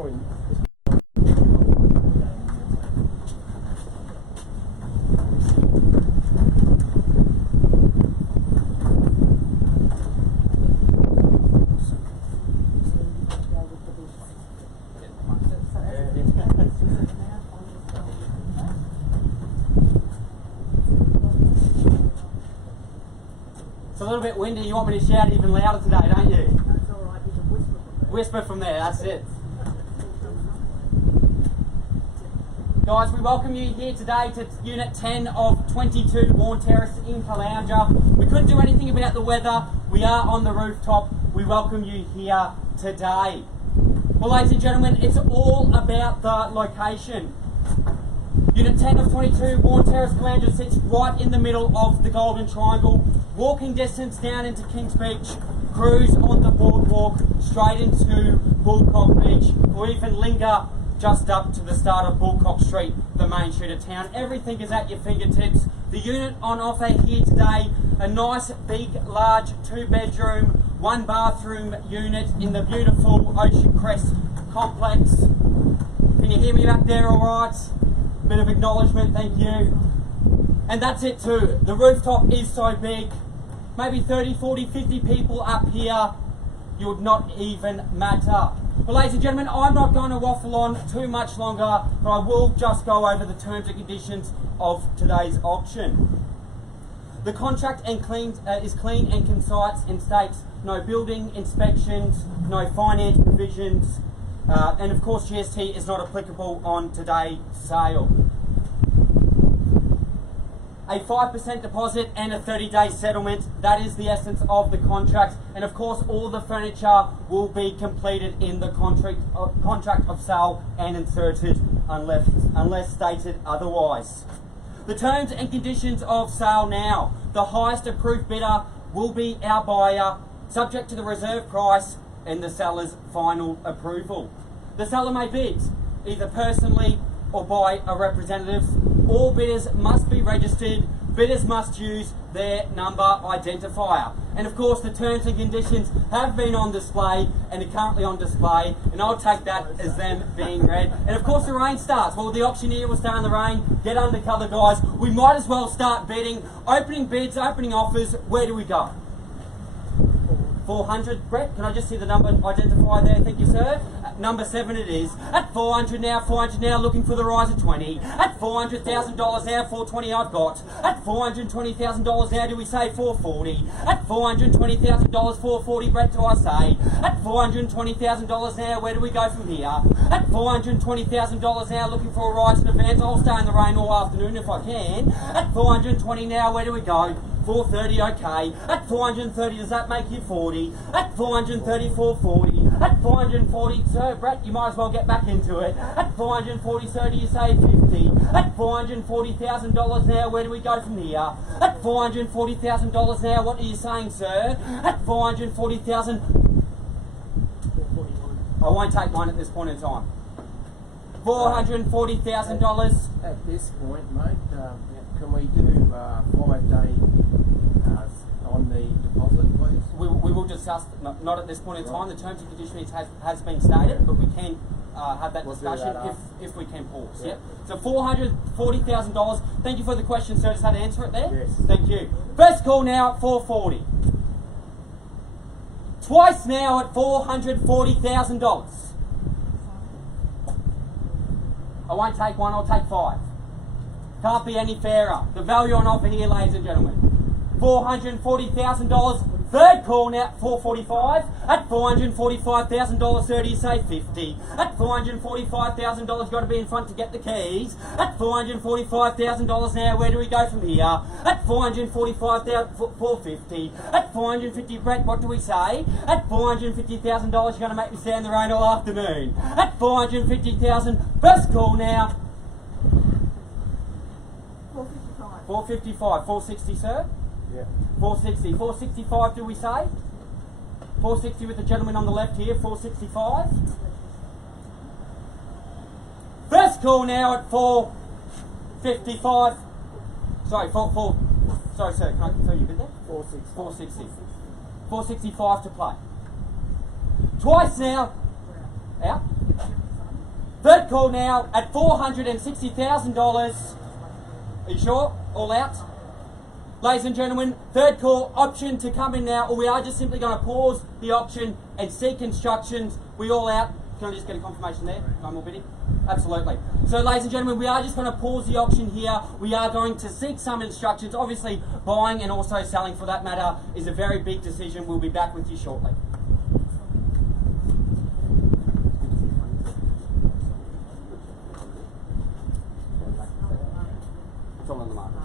probably. It's a little bit windy. You want me to shout even louder today, don't you? That's all right. You can whisper from there. Whisper from there. That's it. Guys, we welcome you here today to Unit 10 of 22 Warne Terrace in Caloundra. We couldn't do anything about the weather. We are on the rooftop. We welcome you here today. Well, ladies and gentlemen, it's all about the location. Unit 10 of 22 Warne Terrace, Caloundra sits right in the middle of the Golden Triangle. Walking distance down into Kings Beach, cruise on the boardwalk straight into Bullcock Beach, or even linger just up to the start of Bullcock Street, the main street of town. Everything is at your fingertips. The unit on offer here today, a nice, big, large 2-bedroom, 1-bathroom unit in the beautiful Ocean Crest complex. Can you hear me back there all right? Bit of acknowledgement, thank you. And that's it too. The rooftop is so big, maybe 30, 40, 50 people up here, you would not even matter. Well, ladies and gentlemen, I'm not going to waffle on too much longer, but I will just go over the terms and conditions of today's auction. The contract is clean and concise and states no building inspections, no finance provisions, and of course GST is not applicable on today's sale. A 5% deposit and a 30-day settlement, that is the essence of the contract, and of course all the furniture will be completed in the contract of sale and inserted unless stated otherwise. The terms and conditions of sale now. The highest approved bidder will be our buyer, subject to the reserve price and the seller's final approval. The seller may bid either personally or by a representative. All bidders must be registered. Bidders must use their number identifier. And of course the terms and conditions have been on display and are currently on display, and I'll take that as them being read. And of course the rain starts. Well, the auctioneer will stay in the rain. Get under cover, guys. We might as well start bidding. Opening bids, opening offers. Where do we go? 400. Brett, can I just see the number identifier there? Thank you, sir. Number 7 it is. At 400 now, looking for the rise of 20. At $400,000 now, 420 I've got. At $420,000 now, do we say 440? At $420,000, 440, Brett, do I say? At $420,000 now, where do we go from here? At $420,000 now, looking for a rise in advance. I'll stay in the rain all afternoon if I can. At 420 now, where do we go? 430, okay. At 430, does that make you 40? At 430, 440. At 440, sir, Brett, you might as well get back into it. At 440, sir, do you say 50? At $440,000 now, where do we go from here? At $440,000 now, what are you saying, sir? At 440,000. I won't take one at this point in time. $440,000. At this point, mate, can we do 5-day on the deposit, please? We will discuss, not at this point in time. The terms and conditions has been stated, but we can have that discussion if we can pause. Yeah. So $440,000. Thank you for the question, sir. Just had to answer it there? Yes. Thank you. First call now at 440. Twice now at $440,000. I won't take one, I'll take 5. Can't be any fairer. The value on offer here, ladies and gentlemen. $440,000. Third call now, 445. At $445,000, sir, do you say 50? At $445,000, got to be in front to get the keys. At $445,000 now, where do we go from here? At $445,000, 450. At $450, Brett, what do we say? At $450,000, you're going to make me stand in the rain all afternoon. At $450,000, first call now. 455. 455, 460, sir? Yeah. 460, 465 do we say? 460 with the gentleman on the left here, 465. First call now at 455. Sorry, sorry sir, can I confirm you bid there? 460. 465 to play. Twice now. Out? Third call now at $460,000. Are you sure? All out? Ladies and gentlemen, third call option to come in now, or we are just simply going to pause the auction and seek instructions. We all out? Can I just get a confirmation there? No more bidding? Absolutely. So ladies and gentlemen, we are just going to pause the auction here. We are going to seek some instructions. Obviously, buying and also selling for that matter is a very big decision. We'll be back with you shortly. It's all on the market.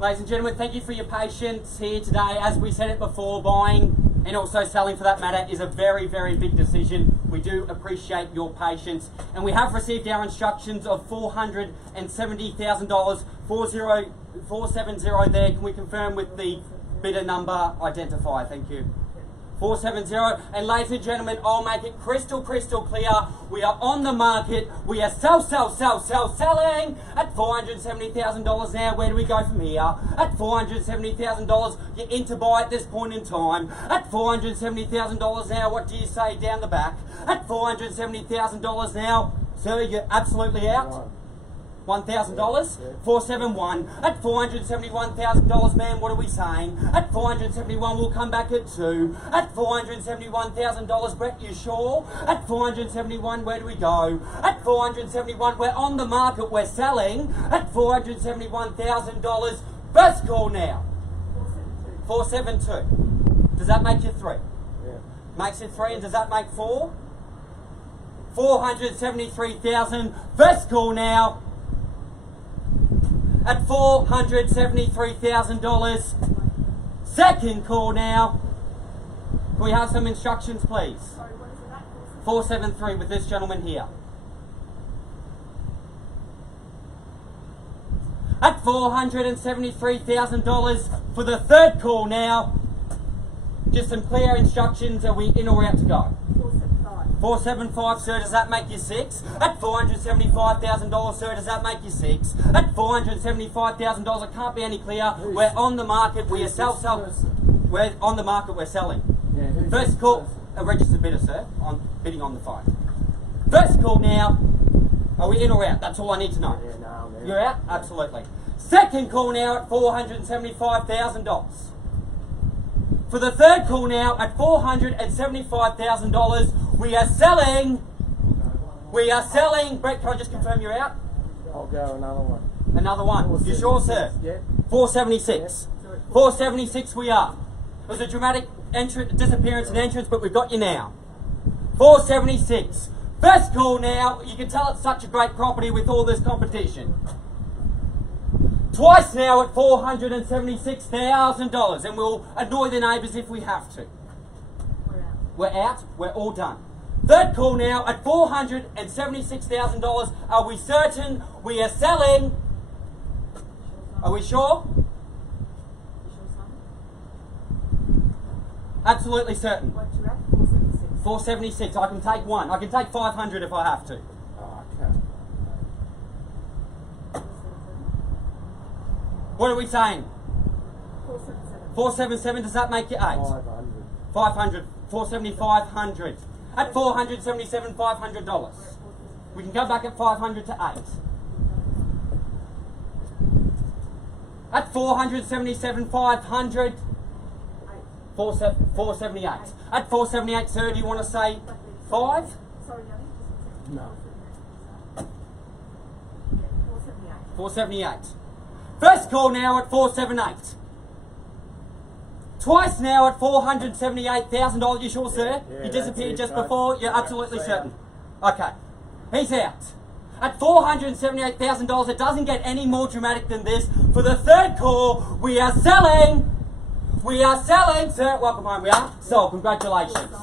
Ladies and gentlemen, thank you for your patience here today. As we said it before, buying and also selling for that matter is a very, very big decision. We do appreciate your patience. And we have received our instructions of $470,000, 470 there. Can we confirm with the bidder number identifier? Thank you. 470. And ladies and gentlemen, I'll make it crystal clear. We are on the market. We are selling at $470,000 now. Where do we go from here? At $470,000. You're in to buy at this point in time. At $470,000 now. What do you say down the back? At $470,000 now. Sir, you're absolutely out. $1,000, 471 at $471,000, man. What are we saying? At 471, we'll come back at 2. At $471,000, Brett, you sure? At 471, where do we go? At 471, we're on the market. We're selling at $471,000. First call now. 472. Does that make you 3? Yeah. Makes it 3, and does that make 4? 473,000. First call now. At $473,000. Second call now. Can we have some instructions, please? 473 with this gentleman here. At $473,000 for the third call now. Just some clear instructions. Are we in or out to go? 475, sir, does that make you 6? At $475,000, sir, does that make you 6? At $475,000, it can't be any clearer. We're on the market. We are we're on the market. We're selling. Yeah, First call, a registered bidder, sir, on bidding on the phone. First call now. Are we in or out? That's all I need to know. Yeah, no, I'm out. You're out? Absolutely. Second call now at $475,000. For the third call now at $475,000, we are selling. Brett, can I just confirm you're out? I'll go another one. Another one. You sure, sir? Yeah. 476. 476 we are. It was a dramatic disappearance and entrance, but we've got you now. 476. First call now. You can tell it's such a great property with all this competition. Twice now at $476,000, and we'll annoy the neighbours if we have to. We're out. We're all done. Third call now at $476,000. Are we certain we are selling? Are we sure? Absolutely certain. 476. I can take one. I can take 500 if I have to. Oh, okay. What are we saying? 477. 477. Does that make you 8? 500. 500. 47500. At 477, $500. We can go back at 500 to 8. At 477, 500. 478. At 478, sir, do you want to say 5? Sorry, Yianni. No. 478. 478. First call now at 478. Twice now at $478,000. You sure, sir? Yeah, You disappeared that's it, just before? You're Yeah, absolutely see certain. Okay. He's out. At $478,000, it doesn't get any more dramatic than this. For the third call, we are selling. We are selling, sir. Welcome home. We are. So, congratulations.